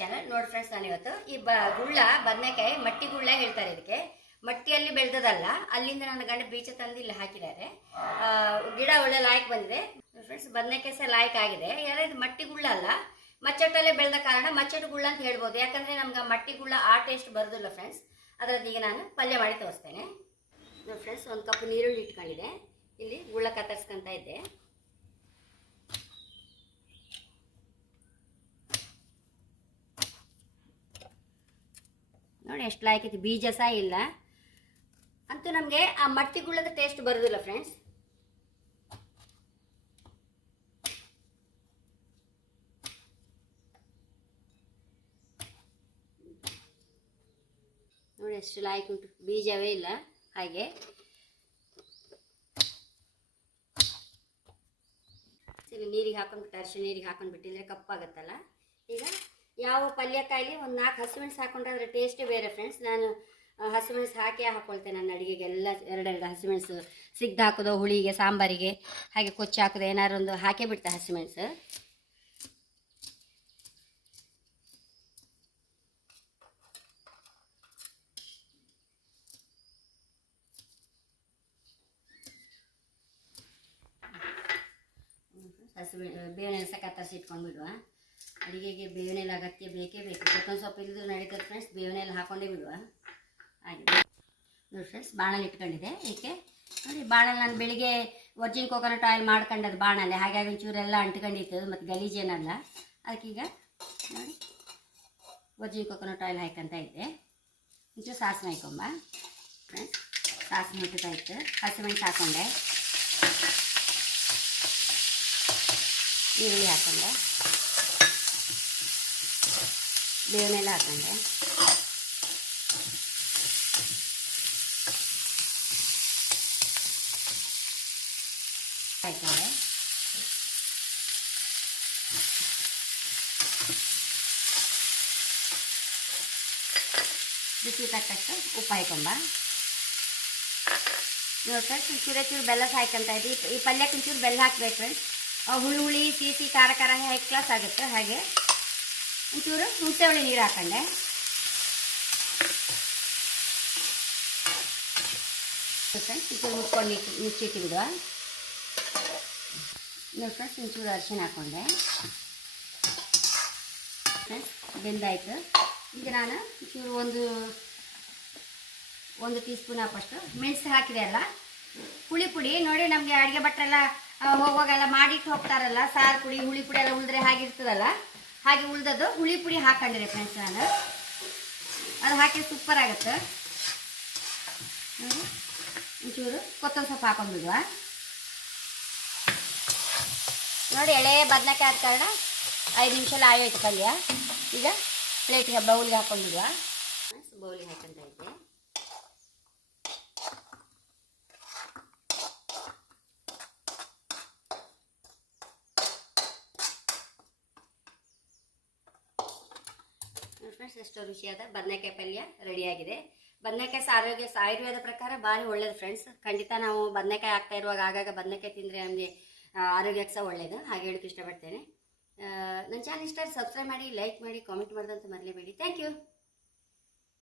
Channel ನೋಡಿ friends ನಾನು ಇವತ್ತು ಈ ಬ ಗುಳ್ಳ, ಬದನೆಕಾಯಿ ಮಟ್ಟಿ ಗುಳ್ಳ ಹೇಳ್ತಾರೆ ಇದಕ್ಕೆ. ಮಟ್ಟಿಯಲ್ಲಿ ಬೆಳೆದದಲ್ಲ ಅಲ್ಲಿಂದ ನನ್ನ ಗಂಡ ಬೀಜ ತಂದು ಇಲ್ಲಿ ಹಾಕಿದ್ದಾರೆ. ಗಿಡ ಒಳ್ಳೆ ಲಾಯಕ್ ಬಂದಿದೆ. ಫ್ರೆಂಡ್ಸ್ ಬದನೆಕಾಯಿ ಸಹ ಲಾಯಕ್ ಆಗಿದೆ. ಯಾರ ಇದು ಮಟ್ಟಿ ಗುಳ್ಳ ಅಲ್ಲ, ಮಚ್ಚಟ್ಟಲ್ಲೇ ಬೆಳೆದ ಕಾರಣ ಮಚ್ಚಟ್ಟು ಗುಳ್ಳ ಅಂತ ಹೇಳ್ಬೋದು. ಯಾಕಂದ್ರೆ ನಮ್ಗೆ ಮಟ್ಟಿ ಗುಳ್ಳ ಆ ಟೇಸ್ಟ್ ಬರೋದಿಲ್ಲ ಫ್ರೆಂಡ್ಸ್ ಅದರದ್ದು ಈಗ ನಾನು ಪಲ್ಯ ಮಾಡಿ ತೋರಿಸ್ತೇನೆ. ನೋಡಿ ಫ್ರೆಂಡ್ಸ್ ಒಂದು ಕಪ್ ನೀರುಳ್ಳಿ ಇಟ್ಕೊಂಡಿದೆ ಇಲ್ಲಿ ಗುಳ್ಳ ಕತ್ತರಿಸ್ಕೊಂತ ಇದ್ದೆ. ನೋಡಿ, ಎಷ್ಟು ಲಾಯ್ಕೈತಿ ಬೀಜ ಸಹ ಇಲ್ಲ. ಅಂತೂ ನಮಗೆ ಆ ಮಟ್ಟಿ ಗುಳ್ಳದ ಟೇಸ್ಟ್ ಬರೋದಿಲ್ಲ ಫ್ರೆಂಡ್ಸ್ ನೋಡಿ ಎಷ್ಟು ಲಾಯ್ಕ್ ಉಂಟು. ಬೀಜವೇ ಇಲ್ಲ, ಹಾಗೆ. ನೀರಿಗೆ ಹಾಕೊಂಡ್ಬಿಟ್ಟು ಅರಿಶಿಣ ನೀರಿಗೆ ಹಾಕೊಂಡ್ಬಿಟ್ಟಿದ್ರೆ ಕಪ್ಪಾಗತ್ತಲ್ಲ? ಈಗ ಯಾವ ಪಲ್ಯಕ್ಕಾಗಲಿ ಒಂದು ನಾಲ್ಕು ಹಸಿಮೆಣಸು ಹಾಕೊಂಡ್ರೆ ಅದರ ಟೇಸ್ಟೇ ಬೇರೆ ಫ್ರೆಂಡ್ಸ್ ನಾನು ಹಸಿಮೆಣಸು ಹಾಕಿ ಹಾಕೊಳ್ತೇನೆ ನನ್ನ ಅಡುಗೆಗೆಲ್ಲ ಎರಡೆರಡು ಹಸಿಮೆಣಸು ಸಿಗ್ದು ಹಾಕೋದು, ಹುಳಿಗೆ, ಸಾಂಬಾರಿಗೆ. ಹಾಗೆ ಕೊಚ್ಚಿ ಹಾಕೋದು, ಏನಾದ್ರು ಒಂದು ಹಾಕೇ ಬಿಡ್ತೆ ಹಸಿಮೆಣಸು. ಹಸಿಮೆ ಬೇವಿನ ಸಕ್ಕ ಕತ್ತರಿಸಿ ಇಟ್ಕೊಂಡು ಬಿಡುವ. ಅಡುಗೆಗೆ ಬೇವಿನ ಅಗತ್ಯ ಬೇಕೇ ಬೇಕು. ಕೊತ್ತಂಬರಿ ಸೊಪ್ಪು ಇಲ್ಲದ್ರೆ ನಡೀತದೆ ಫ್ರೆಂಡ್ಸ್ ಬೇವಿನ ಹಾಕೊಂಡೇ ಬಿಡುವ. ಹಾಗೆ ನೋಡಿ ಫ್ರೆಂಡ್ಸ್ ಬಾಣಲ್ಲಿ ಇಟ್ಕೊಂಡಿದೆ ಏಕೆ? ನೋಡಿ ಬಾಣಲ್ಲಿ ನಾನು ಬೆಳಿಗ್ಗೆ ವರ್ಜಿನ್ ಕೋಕೋನಟ್ ಆಯಿಲ್ ಮಾಡ್ಕೊಂಡದ್ದು ಬಾಣಲ್ಲಿ ಹಾಗಾಗಿ ಒಂಚೂರೆಲ್ಲ ಅಂಟ್ಕೊಂಡಿತ್ತು, ಮತ್ತು ಗಲೀಜೇನಲ್ಲ ಅದಕ್ಕೀಗ ನೋಡಿ ವರ್ಜಿನ್ ಕೋಕೋನಟ್ ಆಯಿಲ್ ಹಾಕೊಂತ ಇದ್ದೆ. ಒಂಚೂರು ಸಾಸಿವೆ ಹಾಕೊಂಬ ಫ್ರೆಂಡ್ಸ್ ಸಾಸಿವೆ ಹುಟ್ಟುತ್ತಾ ಇತ್ತು. ಹಸಿಮೆಣಸು ಹಾಕೊಂಡೆ ಈರುಳ್ಳಿ ಹಾಕೊಂಡೆ. ಬೇವನೆಲ್ಲ ಹಾಕೊಂಡೆ ಹಾಕೊಂಡೆ ಬಿಸಿ ತಕ್ಕಷ್ಟು ಉಪ್ಪು ಹಾಕೊಂಬ ನೋಡಿ ಫ್ರೆಂಡ್ಸ್ ಚೂರ ಚೂರು ಬೆಲ್ಲ ಸಹ ಹಾಕಂತ ಇದ್ದಿ ಈ ಪಲ್ಯಕ್ಕೆ ಒಂಚೂರು ಬೆಲ್ಲ ಹಾಕ್ಬೇಕು ಫ್ರೆಂಡ್ಸ್ ಹುಳಿ ಹುಳಿ ಸಿಹಿ ಖಾರ ಖಾರ ಹೈ ಕ್ಲಾಸ್ ಆಗುತ್ತೆ ಹಾಗೆ ಒಂಚೂರು ಹುಣಸೆ ಹುಳಿ ನೀರು ಹಾಕೊಂಡೆ. ಒಂಚೂರು ಮುಚ್ಕೊಂಡು ಮುಚ್ಚಿಟ್ಟಿಬಿಡುವ ಮುಚ್ಚಿಟ್ಟು ಬಿಡುವ ನೋಡಿ ಫ್ರೆಂಡ್ಸ್ ಒಂಚೂರು ಅರಿಶಿನ ಹಾಕ್ಕೊಂಡೆ ಫ್ರೆಂಡ್ಸ್, ಬೆಂದಾಯಿತು. ಈಗ ನಾನು ಒಂಚೂರು ಒಂದು ಒಂದು ಟೀ ಸ್ಪೂನ್ ಹಾಕಷ್ಟು ಮೆಣಸು ಹಾಕಿದೆ ಅಲ್ಲ? ಹುಳಿ ಪುಡಿ, ನೋಡಿ ನಮಗೆ ಅಡುಗೆ ಭಟ್ರೆಲ್ಲ ಹೋಗುವಾಗೆಲ್ಲ ಮಾಡಿಟ್ಟು ಹೋಗ್ತಾರಲ್ಲ, ಸಾರು ಪುಡಿ, ಹುಳಿ ಪುಡಿ ಎಲ್ಲ ಉಳಿದ್ರೆ ಹಾಗಿರ್ತದಲ್ಲ? ಹಾಗೆ ಉಳ್ದದ್ದು ಹುಳಿ ಪುಡಿ ಹಾಕೊಂಡಿರಿ ಫ್ರೆಂಡ್ಸ್ ನಾನು. ಅದು ಹಾಕಿ ಸೂಪರ್ ಆಗುತ್ತೆ. ಒಂಚೂರು ಕೊತ್ತಂಬರಿ ಸೊಪ್ಪು ಹಾಕೊಂಡ್ಬಿಡುವ. ನೋಡಿ, ಎಳೆ ಬದನೆಕಾಯಿ ಆದ ಕಾರಣ ಐದು ನಿಮಿಷ ಆಯೋಯ್ತು ಪಲ್ಯ ಈಗ ಪ್ಲೇಟಿಗೆ ಬೌಲ್ಗೆ ಹಾಕೊಂಡ್ಬಿಡುವ. ಬೌಲಿಗೆ ಹಾಕೊಂತ ಫ್ರೆಂಡ್ಸ್ ಎಷ್ಟು ರುಚಿಯಾದ ಬದನೆಕಾಯಿ ಪಲ್ಯ ರೆಡಿಯಾಗಿದೆ. ಬದನೆಕಾಯಿ ಆರೋಗ್ಯ ಆಯುರ್ವೇದ ಪ್ರಕಾರ ಭಾರಿ ಒಳ್ಳೇದು ಫ್ರೆಂಡ್ಸ್ ಖಂಡಿತ ನಾವು ಬದನೆಕಾಯಿ ಆಗ್ತಾ ಇರುವಾಗ ಆಗಾಗ ಬದನೆಕಾಯಿ ತಿಂದರೆ ನಮಗೆ ಆರೋಗ್ಯಕ್ಕೆ ಸಹ ಒಳ್ಳೆಯದು ಹಾಗೆ ಹೇಳೋಕ್ಕೆ ಇಷ್ಟಪಡ್ತೇನೆ. ನನ್ನ ಚಾನಲ್ ಇಷ್ಟ ಸಬ್ಸ್ಕ್ರೈಬ್ ಮಾಡಿ ಲೈಕ್ ಮಾಡಿ ಕಾಮೆಂಟ್ ಮಾಡೋದಂತ ಮರಲೇಬೇಡಿ. Thank you